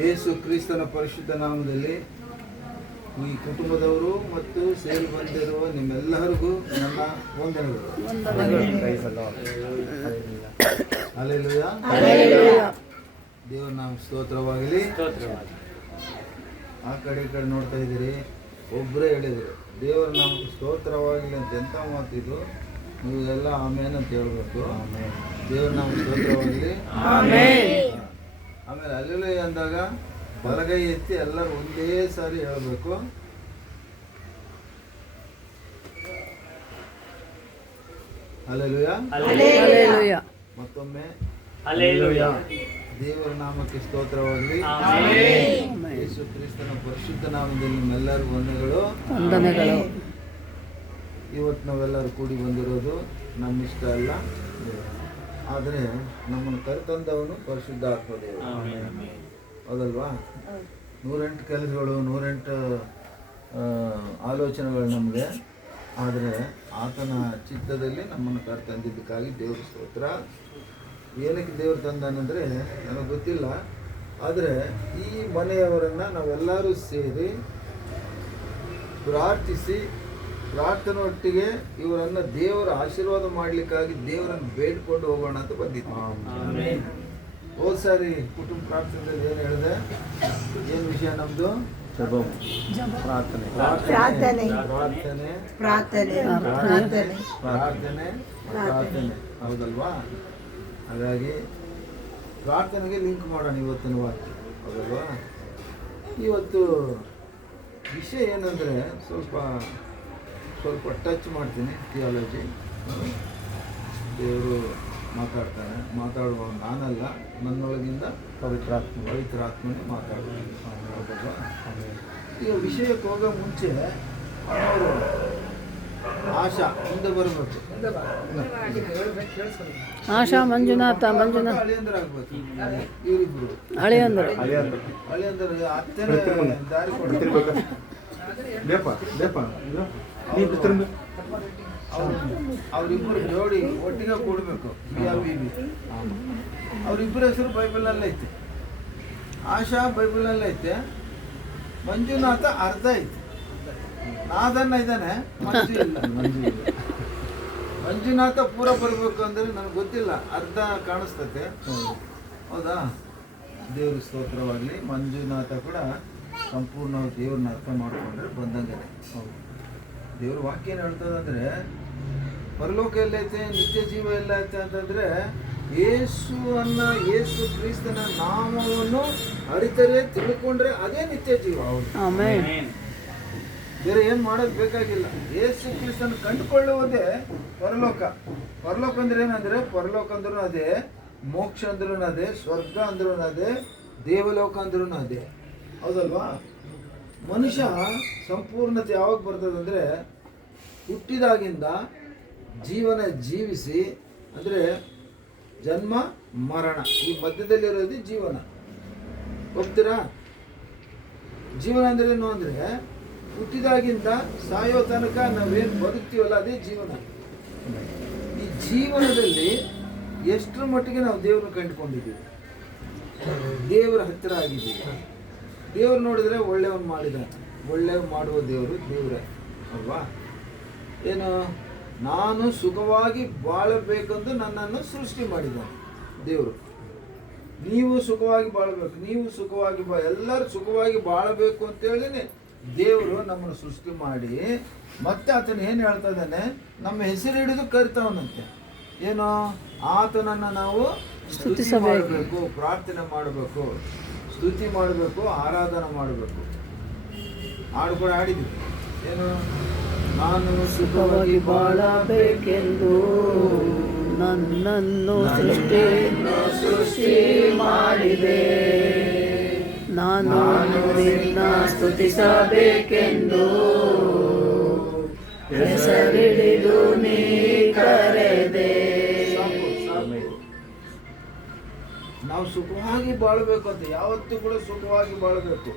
ಯೇಸು ಕ್ರಿಸ್ತನ ಪರಿಶುದ್ಧ ನಾಮದಲ್ಲಿ ಈ ಕುಟುಂಬದವರು ಮತ್ತು ಸೇರಿ ಬಂದಿರುವ ನಿಮ್ಮೆಲ್ಲರಿಗೂ ನನ್ನ ವಂದನೆಗಳು. ಹಲ್ಲೆಲೂಯಾ. ದೇವರ ನಾಮ ಸ್ತೋತ್ರವಾಗಲಿ. ಆ ಕಡೆ ಈ ಕಡೆ ನೋಡ್ತಾ ಇದ್ದೀರಿ, ಒಬ್ಬರೇ ಹೇಳಿದರು ದೇವರ ನಾಮಕ್ಕೆ ಸ್ತೋತ್ರವಾಗಲಿ ಅಂತ. ಎಂಥ ಮಾತಿದ್ರು, ನೀವು ಎಲ್ಲ ಆಮೇನ್ ಅಂತ ಹೇಳ್ಬೇಕು. ದೇವರ ನಾಮ ಸ್ತೋತ್ರವಾಗಲಿ. ಆಮೇಲೆ ಹಲ್ಲೆಲೂಯಾ ಅಂದಾಗ ಬಲಗೈ ಎತ್ತಿ ಎಲ್ಲರೂ ಒಂದೇ ಸಾರಿ ಹೇಳಬೇಕು. ಹಲ್ಲೆಲೂಯಾ. ಮತ್ತೊಮ್ಮೆ ಹಲ್ಲೆಲೂಯಾ. ದೇವರ ನಾಮಕ್ಕೆ ಸ್ತೋತ್ರವಾಗಲಿ. ಯೇಸು ಕ್ರಿಸ್ತನ ಪರಿಶುದ್ಧ ನಾಮದಲ್ಲಿ ನಿಮ್ಮೆಲ್ಲರಿಗೂ ವಂದನೆಗಳು. ಇವತ್ತು ನಾವೆಲ್ಲರೂ ಕೂಡಿ ಬಂದಿರೋದು ನಮ್ಮ ಇಷ್ಟ ಅಲ್ಲ, ಆದರೆ ನಮ್ಮನ್ನು ಕರೆತಂದವನು ಪರಿಶುದ್ಧ ಆತ್ಮದೇವರು. ಹೌದಲ್ವಾ? 108 ಕೆಲಸಗಳು, 108 ಆಲೋಚನೆಗಳು ನಮಗೆ, ಆದರೆ ಆತನ ಚಿತ್ತದಲ್ಲಿ ನಮ್ಮನ್ನು ಕರೆತಂದಿದ್ದಕ್ಕಾಗಿ ದೇವ್ರ ಸ್ತೋತ್ರ. ಏನಕ್ಕೆ ದೇವ್ರು ತಂದಾನಂದರೆ ನನಗೆ ಗೊತ್ತಿಲ್ಲ, ಆದರೆ ಈ ಮನೆಯವರನ್ನು ನಾವೆಲ್ಲರೂ ಸೇರಿ ಪ್ರಾರ್ಥಿಸಿ ಪ್ರಾರ್ಥನೆಯೊಟ್ಟಿಗೆ ಇವರನ್ನು ದೇವರ ಆಶೀರ್ವಾದ ಮಾಡಲಿಕ್ಕಾಗಿ ದೇವರನ್ನು ಬೇಡ್ಕೊಂಡು ಹೋಗೋಣ ಅಂತ ಬಂದಿದ್ವಿ. ಹೋದ ಸಾರಿ ಕುಟುಂಬ ಪ್ರಾರ್ಥನೆಯಲ್ಲಿ ಏನು ಹೇಳಿದೆ? ಏನು ವಿಷಯ ನಮ್ಮದು? ಪ್ರಾರ್ಥನೆ ಪ್ರಾರ್ಥನೆ ಪ್ರಾರ್ಥನೆ ಪ್ರಾರ್ಥನೆ ಪ್ರಾರ್ಥನೆ ಪ್ರಾರ್ಥನೆ, ಹೌದಲ್ವಾ? ಹಾಗಾಗಿ ಪ್ರಾರ್ಥನೆಗೆ ಲಿಂಕ್ ಮಾಡೋಣ ಇವತ್ತಿನ ವಾಕ್ಯ, ಹೌದಲ್ವಾ? ಇವತ್ತು ವಿಷಯ ಏನಂದರೆ ಸ್ವಲ್ಪ ಟಚ್ ಮಾಡ್ತೀನಿ. ಥಿಯಾಲಜಿ ದೇವರು ಮಾತಾಡುವ ನಾನಲ್ಲ, ನನ್ನೊಳಗಿಂದ ಪವಿತ್ರಾತ್ಮನೇ ಮಾತಾಡುವ, ಹೌದಲ್ವಾ? ಈಗ ವಿಷಯಕ್ಕೆ ಹೋಗೋ ಮುಂಚೆ ಅವರು ಆಶಾ ಮುಂದೆ ಬರಬೇಕು. ಆಶಾ ಮಂಜುನಾಥ ಅಳಿಯಂದ್ರಾಗ್ಬೇಕು. ಇವರಿಬ್ರು ಅಳಿಯಂದ್ರ ಅತ್ತೆನೇ ದಾರಿ ಕೊಡ್ಬೇಕು. ಅವರಿಬ್ಬರು ಜೋಡಿ ಒಟ್ಟಿಗೆ ಕೂಡಬೇಕು. ಬಿಬಿ ಅವರಿಬ್ಬರ ಹೆಸರು ಬೈಬಲಲ್ಲೇ ಐತೆ. ಆಶಾ ಬೈಬಲಲ್ಲೇ ಐತೆ, ಮಂಜುನಾಥ ಅರ್ಧ ಐತೆ. ನಾದನ್ನ ಇದ್ದಾನೆ, ಮಂಜು ಇಲ್ಲ. ಮಂಜುನಾಥ ಪೂರ ಬರಬೇಕು ಅಂದರೆ ನನಗೆ ಗೊತ್ತಿಲ್ಲ, ಅರ್ಧ ಕಾಣಿಸ್ತತೆ. ಹೌದಾ? ದೇವ್ರ ಸ್ತೋತ್ರವಾಗಲಿ. ಮಂಜುನಾಥ ಕೂಡ ಸಂಪೂರ್ಣ ದೇವ್ರನ್ನ ಅರ್ಥ ಮಾಡಿಕೊಂಡ್ರೆ ಬಂದಂಗೆ. ದೇವ್ರ ವಾಕ್ಯ ಏನು ಹೇಳ್ತದಂದರೆ, ಪರಲೋಕ ಎಲ್ಲೈತೆ, ನಿತ್ಯ ಜೀವ ಎಲ್ಲ ಐತೆ ಅಂತಂದರೆ ಯೇಸು ಕ್ರಿಸ್ತನ ನಾಮವನ್ನು ಅರಿತರೆ ತಿಳ್ಕೊಂಡ್ರೆ ಅದೇ ನಿತ್ಯ ಜೀವ. ಬೇರೆ ಏನು ಮಾಡೋದು ಬೇಕಾಗಿಲ್ಲ. ಯೇಸು ಕ್ರಿಸ್ತನ ಕಂಡುಕೊಳ್ಳುವುದೇ ಪರಲೋಕ. ಪರಲೋಕ ಅಂದ್ರೆ ಏನಂದರೆ, ಪರಲೋಕ ಅಂದ್ರೂ ಅದೇ, ಮೋಕ್ಷ ಅಂದ್ರೂ ಅದೇ, ಸ್ವರ್ಗ ಅಂದ್ರೂ ಅದೇ, ದೇವಲೋಕ ಅಂದ್ರೂ ಅದೇ, ಹೌದಲ್ವಾ? ಮನುಷ್ಯ ಸಂಪೂರ್ಣತೆ ಯಾವಾಗ ಬರ್ತದಂದರೆ, ಹುಟ್ಟಿದಾಗಿಂದ ಜೀವನ ಜೀವಿಸಿ, ಅಂದರೆ ಜನ್ಮ ಮರಣ ಈ ಮಧ್ಯದಲ್ಲಿರೋದು ಜೀವನ. ಒಪ್ತೀರಾ? ಜೀವನ ಅಂದ್ರೆ ಏನು ಅಂದರೆ, ಹುಟ್ಟಿದಾಗಿಂದ ಸಾಯೋ ತನಕ ನಾವೇನು ಬದುಕ್ತೀವಲ್ಲ ಅದೇ ಜೀವನ. ಈ ಜೀವನದಲ್ಲಿ ಎಷ್ಟರ ಮಟ್ಟಿಗೆ ನಾವು ದೇವ್ರನ್ನ ಕಂಡುಕೊಂಡಿದ್ದೀವಿ, ದೇವರ ಹತ್ತಿರ ಆಗಿದ್ದೀವಿ. ದೇವ್ರು ನೋಡಿದರೆ ಒಳ್ಳೆಯವನು ಮಾಡಿದ, ಒಳ್ಳೆಯ ಮಾಡುವ ದೇವರೇ ಅಲ್ವಾ? ಏನು, ನಾನು ಸುಖವಾಗಿ ಬಾಳಬೇಕೆಂದು ನನ್ನನ್ನು ಸೃಷ್ಟಿ ಮಾಡಿದ್ದಾನೆ ದೇವರು. ನೀವು ಸುಖವಾಗಿ ಬಾಳಬೇಕು, ಎಲ್ಲರೂ ಸುಖವಾಗಿ ಬಾಳಬೇಕು ಅಂತೇಳಿನೇ ದೇವರು ನಮ್ಮನ್ನು ಸೃಷ್ಟಿ ಮಾಡಿ, ಮತ್ತೆ ಆತನ ಏನು ಹೇಳ್ತಾ ಇದ್ದಾನೆ, ನಮ್ಮ ಹೆಸರು ಹಿಡಿದು ಕರಿತಾವನಂತೆ. ಏನೋ, ಆತನನ್ನು ನಾವು ಸ್ತುತಿ ಮಾಡಬೇಕು, ಪ್ರಾರ್ಥನೆ ಮಾಡಬೇಕು, ಸ್ತುತಿ ಮಾಡಬೇಕು, ಆರಾಧನೆ ಮಾಡಬೇಕು. ಹಾಡು ಕೂಡ ಹಾಡಿದ್ವಿ. ಏನು, ನಾನು ಸುಖವಾಗಿ ಬಾಳಬೇಕೆಂದು ನನ್ನನ್ನು ಸೃಷ್ಟಿ ಮಾಡಿದೆ, ನಾನು ನಿನ್ನ ಸ್ತುತಿಸಬೇಕೆಂದು ಹೆಸರಿಡಿದು ನೀ ಕರೆದೆ. ನಾವು ಸುಖವಾಗಿ ಬಾಳಬೇಕು ಅಂತ, ಯಾವತ್ತೂ ಕೂಡ ಸುಖವಾಗಿ ಬಾಳಬೇಕು.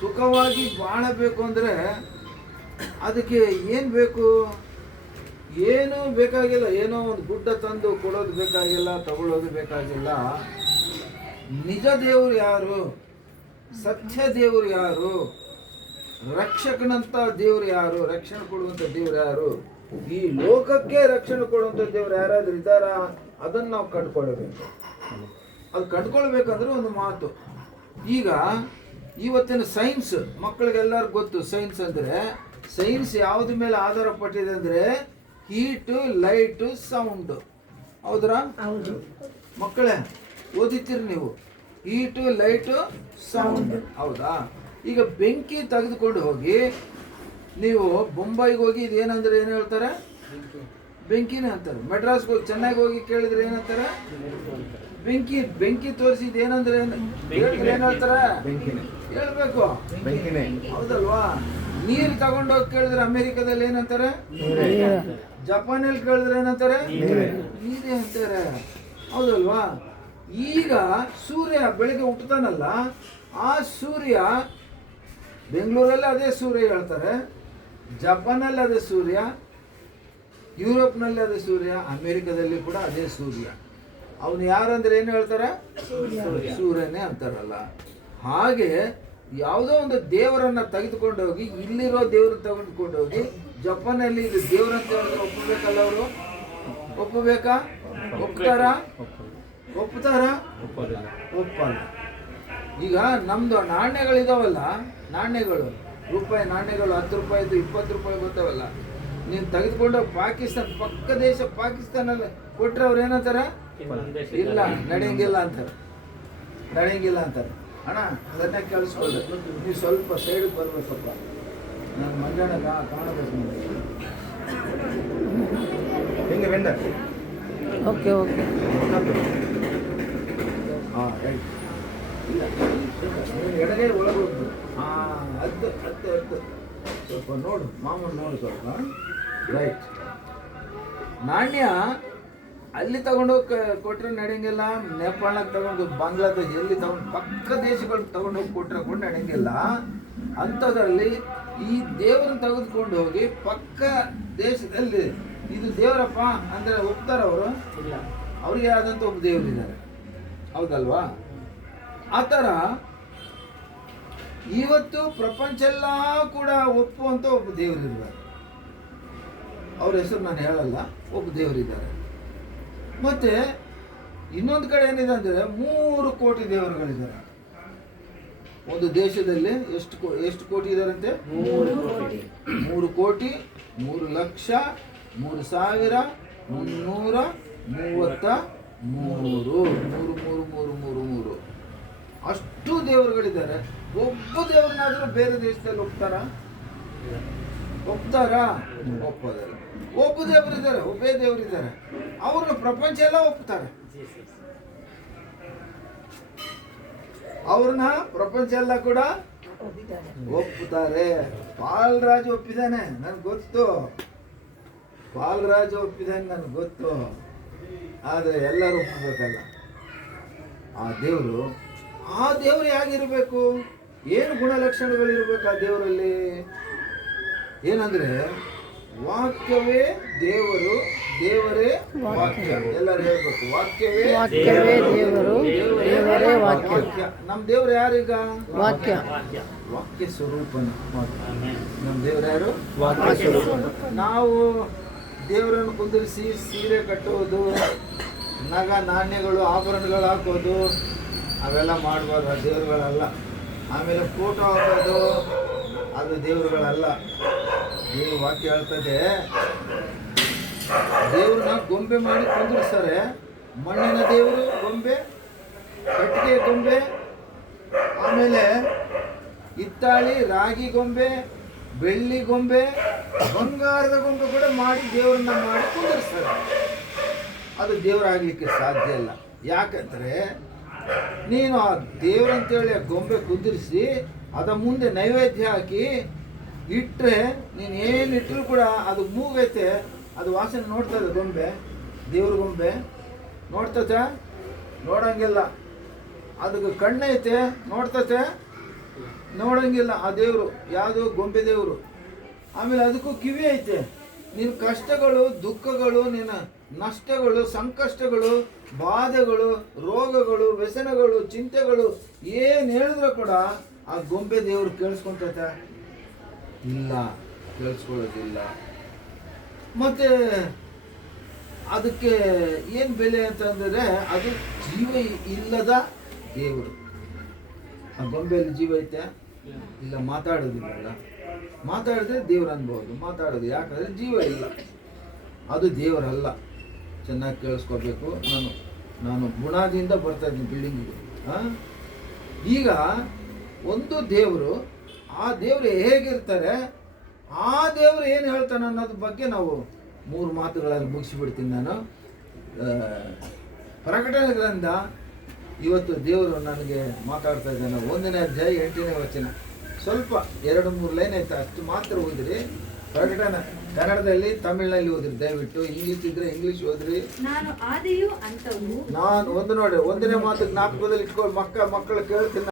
ಸುಖವಾಗಿ ಬಾಳಬೇಕು ಅಂದರೆ ಅದಕ್ಕೆ ಏನು ಬೇಕು? ಏನೂ ಬೇಕಾಗಿಲ್ಲ. ಏನೋ ಒಂದು ಗುಡ್ಡ ತಂದು ಕೊಡೋದು ಬೇಕಾಗಿಲ್ಲ, ತಗೊಳ್ಳೋದು ಬೇಕಾಗಿಲ್ಲ. ನಿಜ ದೇವರು ಯಾರು, ಸತ್ಯ ದೇವರು ಯಾರು, ರಕ್ಷಕನಂತ ದೇವರು ಯಾರು, ರಕ್ಷಣೆ ಕೊಡುವಂತ ದೇವರು ಯಾರು, ಈ ಲೋಕಕ್ಕೆ ರಕ್ಷಣೆ ಕೊಡುವಂತ ದೇವರು ಯಾರಾದ್ರೂ ಇದ್ದಾರಾ, ಅದನ್ನು ನಾವು ಕಂಡುಕೊಳ್ಬೇಕು. ಅದು ಕಂಡುಕೊಳ್ಬೇಕಂದ್ರೆ ಒಂದು ಮಾತು. ಈಗ ಇವತ್ತಿನ ಸೈನ್ಸ್ ಮಕ್ಕಳಿಗೆಲ್ಲರಿಗೂ ಗೊತ್ತು. ಸೈನ್ಸ್ ಅಂದರೆ ಸೈನ್ಸ್ ಯಾವ್ದ ಮೇಲೆ ಆಧಾರ ಪಟ್ಟಿದೆ ಅಂದರೆ ಹೀಟು, ಲೈಟು, ಸೌಂಡು. ಹೌದ್ರಾ? ಮಕ್ಕಳೇ ಓದಿತೀರಿ ನೀವು, ಹೀಟು, ಲೈಟು, ಸೌಂಡ್. ಹೌದಾ? ಈಗ ಬೆಂಕಿ ತೆಗೆದುಕೊಂಡು ಹೋಗಿ ನೀವು ಬೊಂಬೈಗೆ ಹೋಗಿ ಇದೇನಂದ್ರೆ ಏನು ಹೇಳ್ತಾರೆ? ಬೆಂಕಿನೇ ಅಂತಾರೆ. ಮೆಡ್ರಾಸ್ಗೆ ಹೋಗಿ, ಚೆನ್ನೈಗೆ ಹೋಗಿ ಕೇಳಿದ್ರೆ ಏನಂತಾರೆ? ಬೆಂಕಿ. ಬೆಂಕಿ ತೋರಿಸಿದ್ ಏನಂದ್ರೆ ಏನ್ ಹೇಳ್ತಾರೆ? ಹೇಳ್ಬೇಕು, ಹೌದಲ್ವಾ? ನೀರು ತಗೊಂಡೋಗಿ ಕೇಳಿದ್ರೆ ಅಮೆರಿಕದಲ್ಲಿ ಏನಂತಾರೆ? ಜಪಾನಲ್ಲಿ ಕೇಳಿದ್ರೆ ಏನಂತಾರೆ? ನೀರೇ ಅಂತಾರೆ. ಹೌದಲ್ವಾ? ಈಗ ಸೂರ್ಯ ಬೆಳಿಗ್ಗೆ ಹುಟ್ಟತಾನಲ್ಲ, ಆ ಸೂರ್ಯ ಬೆಂಗಳೂರಲ್ಲಿ ಅದೇ ಸೂರ್ಯ ಹೇಳ್ತಾರೆ, ಜಪಾನಲ್ಲಿ ಅದೇ ಸೂರ್ಯ, ಯುರೋಪ್ನಲ್ಲಿ ಅದೇ ಸೂರ್ಯ, ಅಮೆರಿಕದಲ್ಲಿ ಕೂಡ ಅದೇ ಸೂರ್ಯ. ಅವನು ಯಾರಂದ್ರೆ ಏನು ಹೇಳ್ತಾರೆ? ಸೂರ್ಯನೇ ಅಂತಾರಲ್ಲ. ಹಾಗೆ ಯಾವುದೋ ಒಂದು ದೇವರನ್ನ ತೆಗೆದುಕೊಂಡು ಹೋಗಿ, ಇಲ್ಲಿರೋ ದೇವ್ರನ್ನ ತೆಗೆದುಕೊಂಡು ಹೋಗಿ ಜಪಾನಲ್ಲಿ ಇದು ದೇವ್ರಂತ ಹೇಳಿದ್ರೆ ಒಪ್ಪಬೇಕಲ್ಲ ಅವರು? ಒಪ್ಪಬೇಕಾ? ಒಪ್ತಾರಾ? ಒಪ್ಪಲ್ಲ. ಈಗ ನಮ್ದು ನಾಣ್ಯಗಳಿದಾವಲ್ಲ, ನಾಣ್ಯಗಳು, ರೂಪಾಯಿ ನಾಣ್ಯಗಳು, 10 ರೂಪಾಯಿದು, 20 ರೂಪಾಯಿ ಬರ್ತಾವಲ್ಲ, ನೀನು ತೆಗೆದುಕೊಂಡು ಪಾಕಿಸ್ತಾನ, ಪಕ್ಕ ದೇಶ ಪಾಕಿಸ್ತಾನಲ್ಲಿ ಕೊಟ್ರೆ ಅವ್ರು ಏನಂತಾರೆ? ಇಲ್ಲ, ನಡೆಯಂಗಿಲ್ಲ ಅಂತಾರೆ. ಅಣ್ಣ ಅದನ್ನೇ ಕೇಳಿಸ್ಕೊಳ್ಳಿ, ನೀವು ಸ್ವಲ್ಪ ಸೈಡಿಗೆ ಬರ್ಬೇಕಪ್ಪ, ನಾನು ಮಂಜಾಣ ಕಾಣಬೇಕು. ಹೆಂಗೆ ಬೆಂಡ? ಓಕೆ. ಹಾಂ, ರೈಟ್. ಇಲ್ಲ, ಎಡಗೈ ಒಳಗೆ ಹೋಗ್ಬೋದು. ಹಾಂ, ಹತ್ತು ಸ್ವಲ್ಪ ನೋಡು, ಮಾಮೂಲು ನೋಡು ಸ್ವಲ್ಪ. ರೈಟ್. ನಾಣ್ಯ ಅಲ್ಲಿ ತಗೊಂಡೋಗಿ ಕೊಟ್ಟರೆ ನಡೆಯಂಗಿಲ್ಲ, ನೇಪಾಳಕ್ಕೆ ತಗೊಂಡು, ಬಾಂಗ್ಲಾದೇಶ ಎಲ್ಲಿ ತಗೊಂಡು, ಪಕ್ಕ ದೇಶಗಳಿಗೆ ತಗೊಂಡೋಗಿ ಕೊಟ್ಟರೆ ಕೂಡ ನಡೆಯಂಗಿಲ್ಲ. ಅಂಥದ್ರಲ್ಲಿ ಈ ದೇವರನ್ನು ತೆಗೆದುಕೊಂಡು ಹೋಗಿ ಪಕ್ಕ ದೇಶದಲ್ಲಿ ಇದು ದೇವರಪ್ಪ ಅಂದರೆ ಒಪ್ತಾರ ಅವರು? ಅವ್ರಿಗೆ ಆದಂಥ ಒಬ್ಬ ದೇವರಿದ್ದಾರೆ. ಹೌದಲ್ವಾ? ಆ ಥರ ಇವತ್ತು ಪ್ರಪಂಚ ಎಲ್ಲ ಕೂಡ ಒಪ್ಪುವಂಥ ಒಬ್ಬ ದೇವರಿದ್ದಾರೆ. ಅವ್ರ ಹೆಸರು ನಾನು ಹೇಳಲ್ಲ, ಒಬ್ಬ ದೇವರಿದ್ದಾರೆ. ಮತ್ತೆ ಇನ್ನೊಂದು ಕಡೆ ಏನಿದೆ ಅಂದರೆ 3 ಕೋಟಿ ದೇವರುಗಳಿದ್ದಾರೆ. ಒಂದು ದೇಶದಲ್ಲಿ ಎಷ್ಟು ಕೋಟಿ ಇದಾರಂತೆ? 3 ಕೋಟಿ 3,03,333 ಅಷ್ಟು ದೇವರುಗಳಿದ್ದಾರೆ. ಒಬ್ಬ ದೇವರನ್ನಾದ್ರೂ ಬೇರೆ ದೇಶದಲ್ಲಿ ಒಪ್ತಾರಾ? ಒಪ್ಪೋದಿಲ್ಲ. ಒಬ್ಬ ದೇವರಿದ್ದಾರೆ, ಒಬ್ಬೇ ದೇವರಿದ್ದಾರೆ, ಅವ್ರನ್ನ ಪ್ರಪಂಚ ಎಲ್ಲ ಒಪ್ತಾರೆ. ಅವ್ರನ್ನ ಪ್ರಪಂಚ ಎಲ್ಲ ಕೂಡ ಒಪ್ಪುತ್ತಾರೆ. ಪಾಲ್ರಾಜ್ ಒಪ್ಪಿದ್ದಾನೆ, ನನ್ಗೆ ಗೊತ್ತು. ಆದರೆ ಎಲ್ಲರೂ ಒಪ್ಪಬೇಕಲ್ಲ. ಆ ದೇವರು ಹೇಗಿರಬೇಕು? ಏನು ಗುಣಲಕ್ಷಣಗಳಿರ್ಬೇಕು ಆ ದೇವರಲ್ಲಿ? ಏನಂದ್ರೆ ವಾಕ್ಯವೇ ದೇವರು, ದೇವರೇ ವಾಕ್ಯ. ಎಲ್ಲರೂ ಹೇಳ್ಬೇಕು, ವಾಕ್ಯವೇ ದೇವರು, ದೇವರೇ ವಾಕ್ಯ. ನಮ್ಮ ದೇವ್ರು ಯಾರೀಗ? ವಾಕ್ಯ ಸ್ವರೂಪನ. ನಮ್ಮ ದೇವ್ರು ಯಾರು? ವಾಕ್ಯ ಸ್ವರೂಪ. ನಾವು ದೇವರನ್ನು ಕುಂದಿರಿಸಿ ಸೀರೆ ಕಟ್ಟೋದು, ನಗ ನಾಣ್ಯಗಳು, ಆಭರಣಗಳು ಹಾಕೋದು, ಅವೆಲ್ಲ ಮಾಡಬಾರ್ದು. ಆ ದೇವರುಗಳಲ್ಲ. ಆಮೇಲೆ ಫೋಟೋ ಹಾಕೋದು, ಅದು ದೇವರುಗಳಲ್ಲ. ದೇವ್ರ ವಾಕ್ಯ ಹೇಳ್ತದೆ, ದೇವ್ರನ್ನ ಗೊಂಬೆ ಮಾಡಿ ಕುಂದಿರ್ಸ್ತಾರೆ. ಮಣ್ಣಿನ ದೇವರು ಗೊಂಬೆ, ಕಟ್ಟಿಗೆ ಗೊಂಬೆ, ಆಮೇಲೆ ಹಿತ್ತಾಳಿ ರಾಗಿ ಗೊಂಬೆ, ಬೆಳ್ಳಿ ಗೊಂಬೆ, ಬಂಗಾರದ ಗೊಂಬೆ ಕೂಡ ಮಾಡಿ ದೇವ್ರನ್ನ ಮಾಡಿ ಕುಂದಿರ್ಸ್ತಾರೆ. ಅದು ದೇವರಾಗಲಿಕ್ಕೆ ಸಾಧ್ಯ ಇಲ್ಲ. ಯಾಕಂದರೆ ನೀನು ಆ ದೇವ್ರಂತೇಳಿ ಆ ಗೊಂಬೆ ಕುಂದಿರಿಸಿ ಅದ ಮುಂದೆ ನೈವೇದ್ಯ ಹಾಕಿ ಇಟ್ಟರೆ, ನೀನು ಏನಿಟ್ಟರು ಕೂಡ ಅದು ಮೂಗೈತೆ, ಅದು ವಾಸನೆ ನೋಡ್ತದೆ. ಗೊಂಬೆ, ದೇವ್ರ ಗೊಂಬೆ ನೋಡ್ತತೆ? ನೋಡಂಗಿಲ್ಲ. ಅದಕ್ಕೆ ಕಣ್ಣೈತೆ, ನೋಡ್ತತೆ? ನೋಡಂಗಿಲ್ಲ. ಆ ದೇವರು ಯಾವುದು? ಗೊಂಬೆ ದೇವರು. ಆಮೇಲೆ ಅದಕ್ಕೂ ಕಿವಿ ಐತೆ. ನಿನ್ನ ಕಷ್ಟಗಳು, ದುಃಖಗಳು, ನಿನ್ನ ನಷ್ಟಗಳು, ಸಂಕಷ್ಟಗಳು, ಬಾಧೆಗಳು, ರೋಗಗಳು, ವ್ಯಸನಗಳು, ಚಿಂತೆಗಳು ಏನು ಹೇಳಿದ್ರು ಕೂಡ ಆ ಗೊಂಬೆ ದೇವ್ರು ಕೇಳಿಸ್ಕೊಂತೈತೆ? ಇಲ್ಲ, ಕೇಳಿಸ್ಕೊಳ್ಳೋದಿಲ್ಲ. ಮತ್ತೆ ಅದಕ್ಕೆ ಏನು ಬೆಲೆ ಅಂತಂದರೆ ಅದು ಜೀವ ಇಲ್ಲದ ದೇವರು. ಆ ಗೊಂಬೆಯಲ್ಲಿ ಜೀವ ಐತೆ? ಇಲ್ಲ, ಮಾತಾಡೋದಿಲ್ಲ. ಮಾತಾಡಿದ್ರೆ ದೇವ್ರು ಅನ್ಬೋದು, ಮಾತಾಡೋದು ಯಾಕಂದರೆ ಜೀವ ಇಲ್ಲ, ಅದು ದೇವರಲ್ಲ. ಚೆನ್ನಾಗಿ ಕೇಳಿಸ್ಕೋಬೇಕು. ನಾನು ಗುಣದಿಂದ ಬರ್ತಾ ಇದ್ದೀನಿ ಬಿಲ್ಡಿಂಗಿಗೆ. ಈಗ ಒಂದು ದೇವರು, ಆ ದೇವರು ಹೇಗಿರ್ತಾರೆ, ಆ ದೇವರು ಏನು ಹೇಳ್ತಾನೆ ಅನ್ನೋದ್ರ ಬಗ್ಗೆ ನಾವು 3 ಮಾತುಗಳಲ್ಲಿ ಮುಗಿಸಿಬಿಡ್ತೀನಿ ನಾನು. ಪ್ರಕಟಣೆ ಗ್ರಂಥ ಇವತ್ತು ದೇವರು ನನಗೆ ಮಾತಾಡ್ತಾ ಇದ್ದಾನೆ. 1ನೇ ಅಧ್ಯಾಯ 8ನೇ ವಚನ. ಸ್ವಲ್ಪ 2-3 ಲೈನ್ ಆಯ್ತು, ಅಷ್ಟು ಮಾತ್ರ ಓದಿರಿ. ಪ್ರಕಟಣೆ ಕನ್ನಡದಲ್ಲಿ, ತಮಿಳಿನಲ್ಲಿ ಓದಿರಿ ದಯವಿಟ್ಟು. ಇಂಗ್ಲೀಷ್ ಇದ್ರೆ ಇಂಗ್ಲೀಷ್ ಓದ್ರಿ. ನಾನು ಆದಿಯು ಅಂತವು. ನಾನು ನೋಡಿ 1ನೇ ಮಾತು ಜ್ಞಾಪಕದಲ್ಲಿ ಇಟ್ಕೊಂಡು ಮಕ್ಕಳು ಕೇಳ್ತೀನಿ.